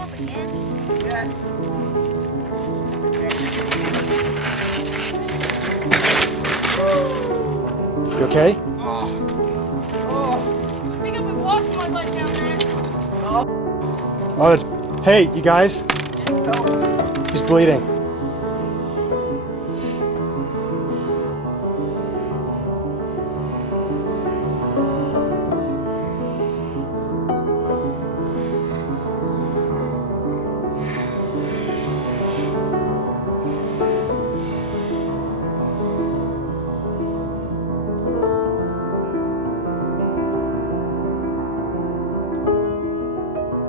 up again? Yes. You okay? I think I've been washing my butt down there. Oh, that's... Hey, you guys. Help. He's bleeding.